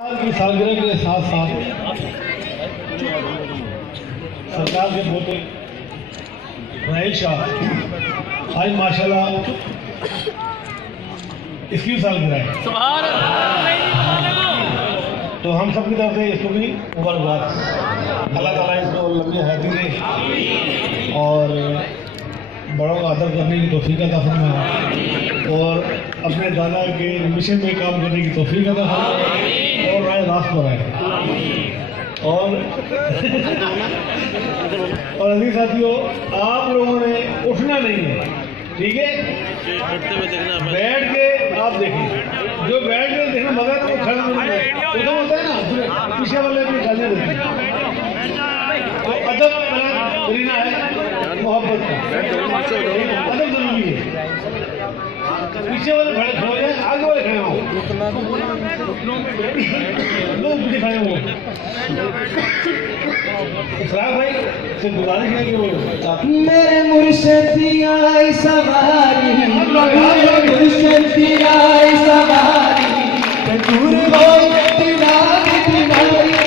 की सालगिरह के साथ साथ सरकार के पोते राहिल शाह आज माशाल्लाह इसकी सालगिरह है, तो हम सब की तरफ से इसको भी मुबारकबाद। अल्लाह ताला इसको लंबी हयाती दे और बड़ों का आदर करने की तौफीक अता फरमाए और अपने दादा के मिशन में काम करने की तौफीक अता फरमाए और राय रास्त पर आए। और अजीज साथियों, आप लोगों ने उठना नहीं है, ठीक है? बैठ के आप देखिए, जो बैठ के देखना मगर तो खड़ा उधर होता है ना, पीछे वाले भी गालियाँ देते हैं। तो अदब करीना है मोहब्बत का, अदब जरूरी है। पीछे वाले खड़े खड़े हैं, आगे वाले खड़े हो, लोग पीछे खड़े हो। इफरार भाई से गुजारिश है कि वो मेरे मुर्शिद की आई सवारी, मेरे मुर्शिद की आई सवारी, दूर हो दिलारी दिलारी